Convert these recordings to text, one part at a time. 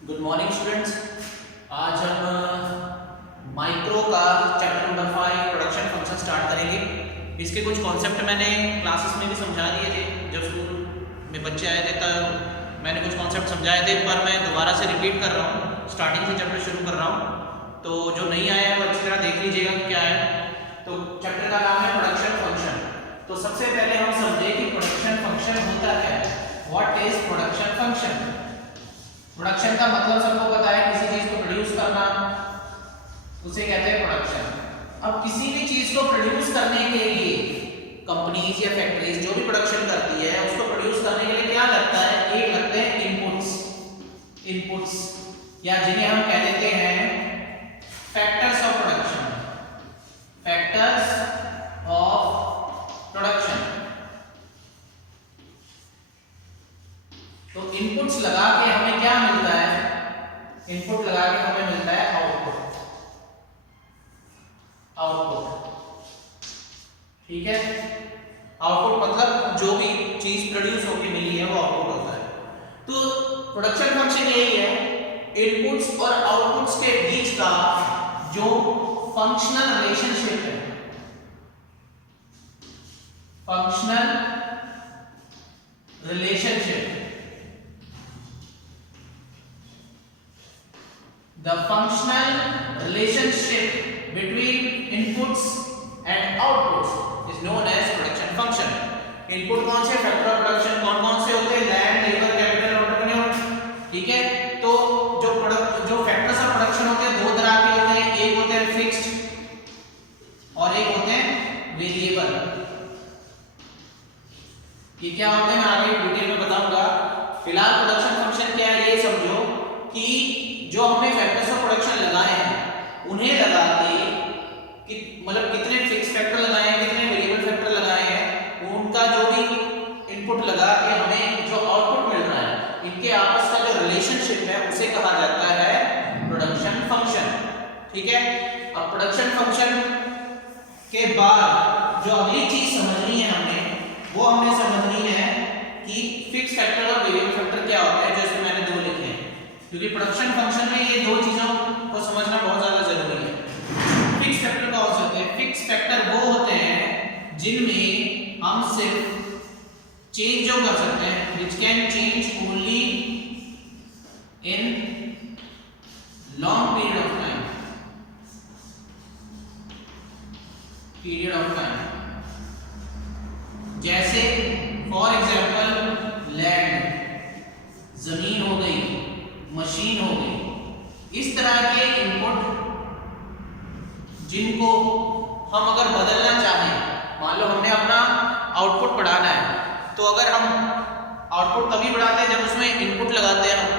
Good morning students. आज हम micro का chapter number 5 production function start करेंगे। इसके कुछ कॉन्सेप्ट मैंने क्लासेस में भी समझा दिए थे, जब स्कूल में बच्चे आए थे तब मैंने कुछ कॉन्सेप्ट समझाए थे, पर मैं दोबारा से रिपीट कर रहा हूँ, स्टार्टिंग से चैप्टर शुरू कर रहा हूँ। तो जो नहीं आया है वो अच्छी तरह देख लीजिएगा क्या है। तो चैप्टर का नाम है प्रोडक्शन फंक्शन। तो सबसे पहले हम समझे कि प्रोडक्शन फंक्शन होता क्या है। What is production function? Production का मतलब सबको पता है, किसी चीज को प्रोड्यूस करना, उसे कहते हैं प्रोडक्शन। अब किसी भी चीज को प्रोड्यूस करने के लिए कंपनीज या फैक्ट्रीज जो भी प्रोडक्शन करती है, उसको प्रोड्यूस करने के लिए क्या लगता है? एक लगते हैं इनपुट्स या जिन्हें हम कह देते हैं फैक्टर्स ऑफ प्रोडक्शन। तो इनपुट्स लगा के हमें क्या मिलता है? इनपुट लगा के हमें मिलता है आउटपुट। ठीक है, आउटपुट मतलब जो भी चीज प्रोड्यूस होकर मिली है वो आउटपुट होता है। तो प्रोडक्शन फंक्शन यही है, इनपुट्स और आउटपुट्स के बीच का जो फंक्शनल रिलेशनशिप है, functional relationship, the functional relationship between inputs and outputs is known as production function. Input कौन से? फैक्टर ऑफ प्रोडक्शन कौन कौन से होते हैं? Land, labour, capital, entrepreneur. ठीक है, तो जो फैक्टर्स ऑफ प्रोडक्शन होते हैं दो तरह के होते हैं, एक होते हैं फिक्स्ड और एक होते हैं वेरिएबल। ये क्या होते हैं मैं आगे डिटेल में बताऊंगा। फिलहाल प्रोडक्शन फंक्शन क्या है ये समझो कि जो हमने फैक्टर्स ऑफ प्रोडक्शन लगाए हैं उन्हें लगा के मतलब कितने फिक्स फैक्टर लगाए हैं, कितने वेरिएबल फैक्टर लगाए हैं, उनका जो भी इनपुट लगा के हमें जो आउटपुट मिल रहा है, इनके आपस का जो रिलेशनशिप है उसे कहा जाता है प्रोडक्शन फंक्शन। ठीक है, अब प्रोडक्शन फंक्शन के बाद जो अगली चीज समझनी है हमने समझनी है कि फिक्स फैक्टर और वेरिएबल फैक्टर क्या होता है, जैसे मैंने दो लिखे हैं, क्योंकि प्रोडक्शन फंक्शन में ये दो चीजों को समझना बहुत ज्यादा जरूरी है। फिक्स फैक्टर कौन से होते हैं? फिक्स फैक्टर वो होते हैं जिनमें हम सिर्फ चेंज जो कर सकते हैं, which can change only in long period of time, जैसे फॉर एग्जांपल लैंड, जमीन हो गई, मशीन हो गई। इस तरह के इनपुट जिनको हम अगर बदलना चाहें, मान लो हमने अपना आउटपुट बढ़ाना है, तो अगर हम आउटपुट तभी बढ़ाते हैं जब उसमें इनपुट लगाते हैं हम।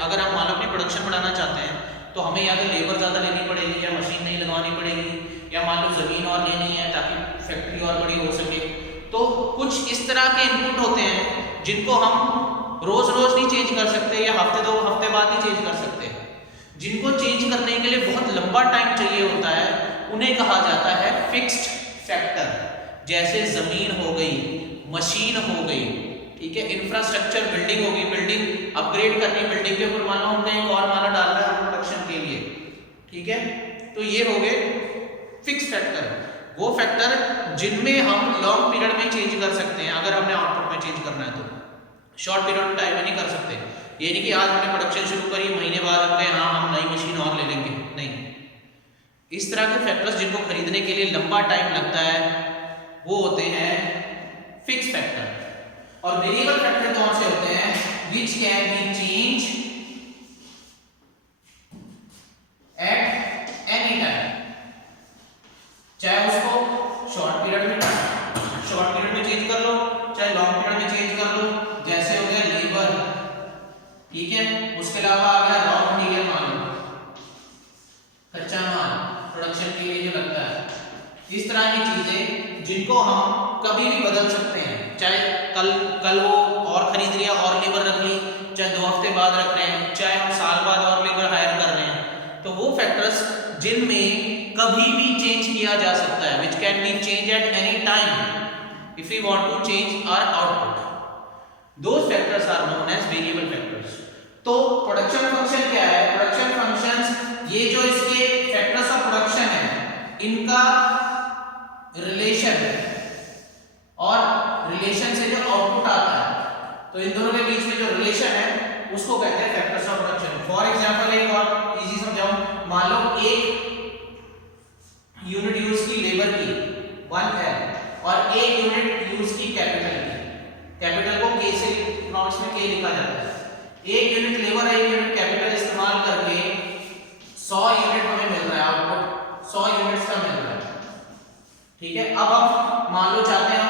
अगर हम मान लो अपनी प्रोडक्शन बढ़ाना चाहते हैं तो हमें या तो लेबर ज़्यादा लेनी पड़ेगी या मशीन नहीं लगवानी पड़ेगी, या मान लो ज़मीन और लेनी है ताकि फैक्ट्री और बड़ी हो सके। तो कुछ इस तरह के इनपुट होते हैं जिनको हम रोज रोज नहीं चेंज कर सकते या हफ्ते दो हफ्ते बाद ही चेंज कर सकते हैं। जिनको चेंज करने के लिए बहुत लंबा टाइम चाहिए होता है उन्हें कहा जाता है फिक्स्ड फैक्टर। जैसे जमीन हो गई, मशीन हो गई, ठीक है, इंफ्रास्ट्रक्चर, बिल्डिंग हो गई, बिल्डिंग अपग्रेड करनी, बिल्डिंग के ऊपर मान लो हम कहीं और माला डाल रहे हैं प्रोडक्शन के लिए, ठीक है। तो ये हो गए फिक्स फैक्टर, वो फैक्टर जिनमें हम लॉन्ग पीरियड में चेंज कर सकते हैं। अगर हमने आउटपुट में चेंज करना है तो शॉर्ट पीरियड ऑफ टाइम में नहीं कर सकते। ये नहीं कि आज हमने प्रोडक्शन शुरू करी, महीने बाद हम कहें हाँ हम नई मशीन और ले लेंगे, नहीं। इस तरह के फैक्टर्स जिनको खरीदने के लिए लंबा टाइम लगता है वो होते हैं फिक्स फैक्टर। और वेरिएबल फैक्टर कौन से होते हैं? Which can be change at any time, चाहे उसको शॉर्ट पीरियड में चेंज कर लो, चाहे लॉन्ग पीरियड में चेंज कर लो। जैसे हो गया लेबर, ठीक है, उसके अलावा आ गया रॉ मटेरियल, मान लो कच्चा माल प्रोडक्शन के लिए जो लगता है। इस तरह की चीजें जिनको हम कभी भी बदल सकते हैं, चाहे कल वो और खरीद लिया और लेबर रख ली, चाहे 2 हफ्ते बाद रख रहे हैं, चाहे हम साल बाद और लेबर हायर कर रहे हैं। तो वो फैक्टर्स जिनमें कभी भी चेंज किया जा सकता है, which can be change at any time if we want to change our output, those factors are known as variable factors. तो प्रोडक्शन फंक्शन की जो रिलेशन है उसको कहते हैं factors of production. For example एक और इजी समझाऊं, मान लो एक यूनिट यूज की लेबर की 1 है और एक यूनिट यूज की कैपिटल की। कैपिटल को के से इकोनॉमिक्स में के लिखा जाता है। एक यूनिट लेबर है, एक यूनिट कैपिटल इस्तेमाल करके 100 यूनिट हमें मिल रहा है, आउटपुट 100 यूनिट्स का मिल रहा है। ठीक है, अब हम मान लो चाहते हैं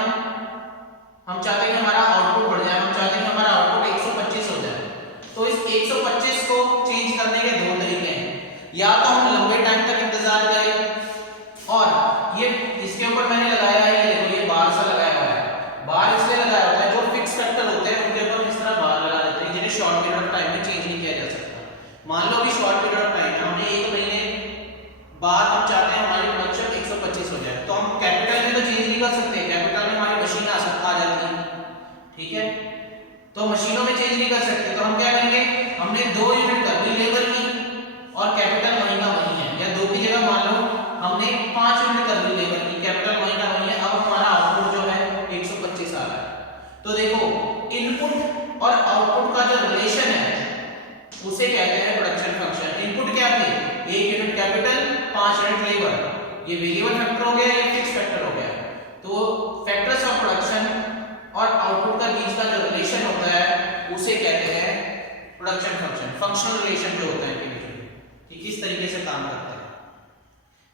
हम चाहते हैं कि हमारा आउटपुट बढ़ जाए, हम चाहते हैं कि हमारा आउटपुट 125 हो जाए। तो इस 125 को चेंज करने के दो तरीके हैं, या तो हम लंबे टाइम तक इंतजार करें और ये इसके ऊपर मैंने लगाया है, ये देखो ये बार सा लगाया हुआ है। बार इसलिए लगाया होता है जो फिक्स फैक्टर होते हैं उनके ऊपर इस तरह बार लगा देते हैं, जिन्हें शॉर्ट पीरियड ऑफ टाइम में चेंज नहीं किया जा सकता। मान लो कि शॉर्ट पीरियड ऑफ टाइम है, हमने 1 महीने बाद हम चाहते हैं हमारी प्रोडक्शन 125 हो जाए, तो हम कैपिटल में तो चेंज नहीं कर सकते, कैपिटल में हमारी मशीन आ जाती है। ठीक है, तो मशीनों में चेंज नहीं कर सकते, तो हम क्या करेंगे, हमने 2 यूनिट कर दी लेबर की और कैपिटल वहीं का वहीं है, या 2 की जगह मान लो हमने 5 यूनिट कर दी लेबर की, कैपिटल वहीं का वहीं है। अब हमारा आउटपुट जो है 125 आ रहा है। तो देखो इनपुट और आउटपुट का जो रिलेशन है उसे कहते हैं प्रोडक्शन फंक्शन। इनपुट क्या थे, 1 यूनिट कैपिटल 5 यूनिट लेबर, ये वेरिएबल फैक्टर हो गया, ये फिक्स फैक्टर हो गया। तो फैक्टर्स ऑफ प्रोडक्शन और आउटपुट का बीच का जो रिलेशन होता है उसे कहते हैं प्रोडक्शन फंक्शन। फंक्शनल रिलेशन जो होता है कि किस तरीके से काम करता है,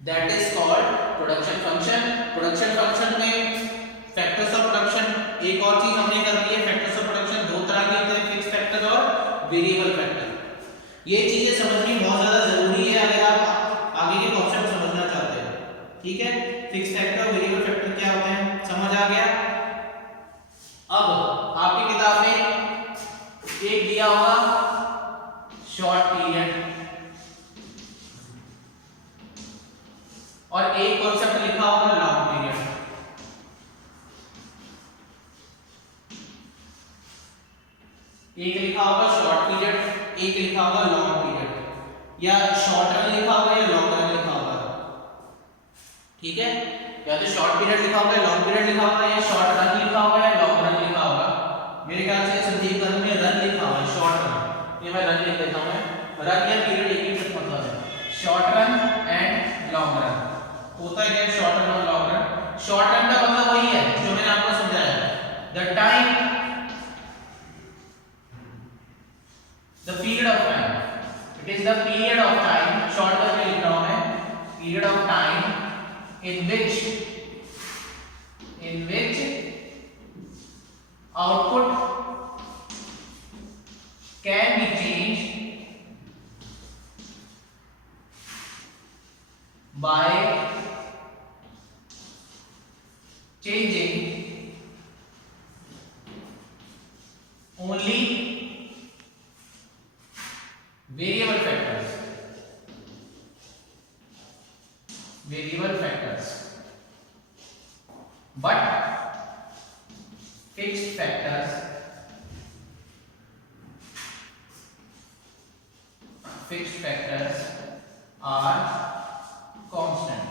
that is called production function. Production function में फैक्टर्स ऑफ प्रोडक्शन एक और चीज हमने कर दी है, फैक्टर्स ऑफ प्रोडक्शन 2 तरह के होते हैं, फिक्स फैक्टर और वेरिएबल फैक्टर। ये चीजें समझनी बहुत ज्यादा जरूरी है अगर आप आगे के क्वेश्चन समझना चाहते हैं। ठीक है, फिक्स फैक्टर और वेरिएबल फैक्टर क्या होते हैं समझ आ गया। अब आपकी किताब में एक दिया होगा शॉर्ट पीरियड और एक कॉन्सेप्ट लिखा होगा लॉन्ग पीरियड। एक लिखा होगा शॉर्ट पीरियड, एक लिखा होगा लॉन्ग पीरियड, या शॉर्ट रन लिखा होगा या लॉन्ग रन लिखा होगा। ठीक है, या तो शॉर्ट पीरियड लिखा होगा या लॉन्ग पीरियड लिखा होगा, या शॉर्ट रन लिखा होगा या लॉन्ग रन लिखा होगा। मेरे ख्याल से संदीप गर्ग में रन लिखा हुआ है, शॉर्ट रन, ये मैं रन लिख देता हूं। रन या पीरियड एक ही मतलब है, short run and long run होता है। शॉर्ट रन और लॉन्ग रन, शॉर्ट रन का मतलब वही है जो मैंने आपको समझाया, the time, the period of time, it is the period of time, short करके लिख रहा हूं मैं, period of time in which output can be changed by changing only variable factors, but fixed factors are constant।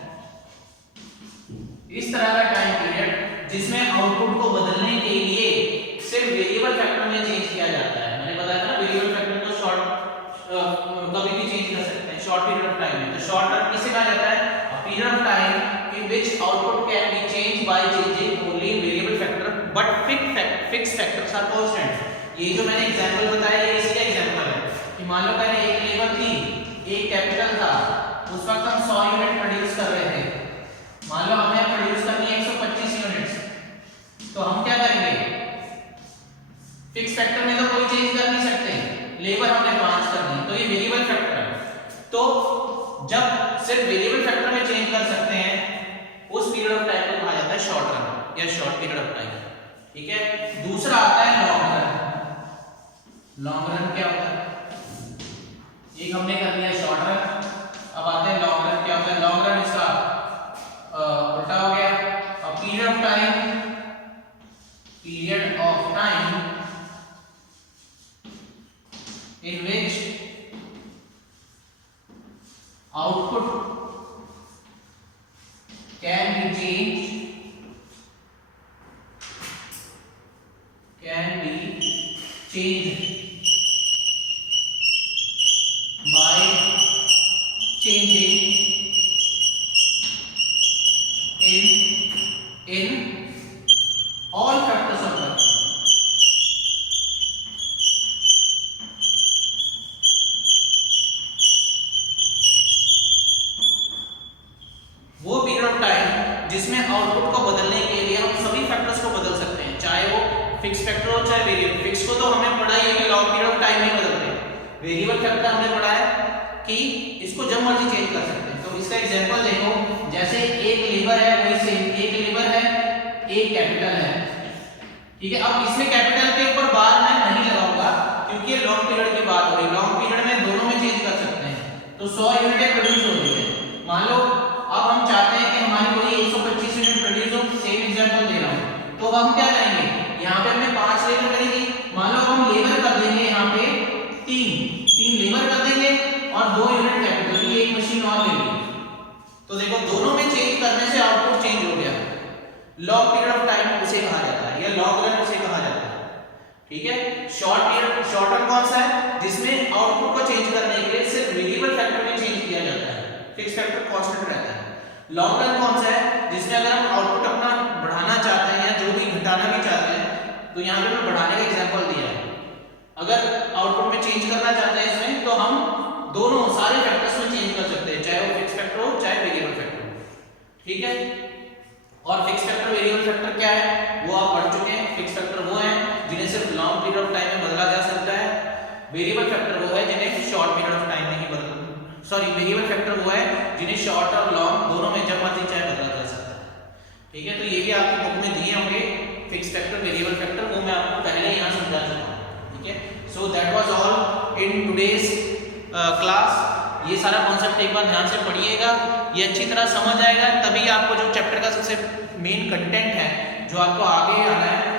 इस तरह का time period जिसमें output को बदलने के लिए सिर्फ वेरिएबल फैक्टर में चेंज किया जाता है। मैंने बताया था ना वेरिएबल फैक्टर को कभी भी चेंज कर सकते हैं शॉर्ट पीरियड ऑफ टाइम में। तो शॉर्ट टर्म किसे कहा जाता है, a period of time in which output can be change by changing only variable factor but fixed factors are constant. ये जो मैंने एग्जांपल बताया ये इसका एग्जांपल है कि मान लो पहले एक लेबर थी, एक कैपिटल था, उस वक्त हम 100 यूनिट प्रोड्यूस कर रहे थे। मान लो हमें प्रोड्यूस करनी है 125 यूनिट्स, तो हम क्या करेंगे, फिक्स फैक्टर में तो कोई चेंज कर नहीं सकते, लेबर हमने 5 कर दी, तो ये वेरिएबल फैक्टर है। तो जब सिर्फ वेरिएबल फैक्टर में चेंज कर सकते हैं उस पीरियड ऑफ टाइम को कहा जाता है शॉर्ट रन या शॉर्ट पीरियड ऑफ टाइम। ठीक है, दूसरा आता है लॉन्ग रन। लॉन्ग रन क्या होता है, एक हमने कर लिया शॉर्ट रन, अब आते हैं लॉन्ग रन। क्या होता है लॉन्ग रन, इसका उल्टा हो गया। अब period of time in which output can be changed by changing in all factors of work. वो पीरियड ऑफ टाइम जिसमें आउटपुट को बदलने के लिए हम सभी फैक्टर्स को बदल सकते हैं, चाहे वो फिक्स फैक्टर हो चाहे वेरिएबल। फिक्स को तो हमें पढ़ा ही है कि लॉन्ग पीरियड ऑफ टाइम नहीं बदलते। वेरिएबल फैक्टर हमने पढ़ा है कि इसको जब मर्जी चेंज कर सकते हैं। तो इसका एग्जांपल देखो, जैसे एक लीवर है, वही सेम एक लीवर है, एक कैपिटल है, ठीक है। अब इसमें कैपिटल के ऊपर बार मैं नहीं लगाऊंगा क्योंकि ये लॉन्ग पीरियड की बात हो रही है। लॉन्ग पीरियड में दोनों में चेंज कर सकते हैं। तो 100 यूनिटें प्रोड्यूस हो रही है, मान लो अब हम चाहते हैं कि हमारी कोई 125 यूनिट प्रोड्यूस हो। सेम एग्जांपल दे रहा हूं, तो अब हम क्या करेंगे, यहाँ पे हमने 5 लेबर करेंगे। मान लो हम लेबर कर देंगे यहाँ पे 3 लेबर कर देंगे और 2 यूनिट कैपिटल की एक मशीन और ले लेंगे। तो देखो दोनों में चेंज करने से आउटपुट चेंज हो गया। लॉन्ग पीरियड ऑफ टाइम उसे कहा जाता है या लॉन्ग रन उसे कहा जाता है, ठीक है। शॉर्ट रन कौन सा है, जिसमें आउटपुट को चेंज करने के लिए सिर्फ वेरिएबल फैक्टर में चेंज किया जाता है, फिक्स फैक्टर कांस्टेंट रहता है। लॉन्ग रन कौन सा है, जिसमें अगर हम आउटपुट अपना बढ़ाना चाहते हैं या जो भी घटाना भी चाहते हैं, तो यहाँ पे मैं बढ़ाने का एग्जांपल दिया है। अगर आउटपुट में चेंज करना चाहते हैं इसमें, तो हम दोनों सारे फैक्टर्स में चेंज कर सकते हैं, चाहे वो फिक्स फैक्टर हो चाहे वेरिएबल फैक्टर हो, ठीक है। और फिक्स फैक्टर वेरिएबल फैक्टर क्या है वो आप पढ़ चुके हैं। फिक्स फैक्टर वो है जिन्हें सिर्फ लॉन्ग पीरियड ऑफ टाइम में बदला जा सकता है। वेरिएबल फैक्टर वो है जिन्हें शॉर्ट पीरियड ऑफ टाइम में ही वेरिएबल फैक्टर वो है जिन्हें शॉर्ट और लॉन्ग दोनों में जब मर्जी चाहे बदला जा सकता है, ठीक है। तो ये भी आपकी बुक में दिए होंगे फिक्स फैक्टर वेरिएबल फैक्टर, वो मैं आपको पहले ही यहाँ समझा चुका हूँ, ठीक है। So that was all in today's class. ये सारा कॉन्सेप्ट एक बार ध्यान से पढ़िएगा, ये अच्छी तरह समझ आएगा, तभी आपको जो चैप्टर का सबसे मेन कंटेंट है जो आपको आगे आना है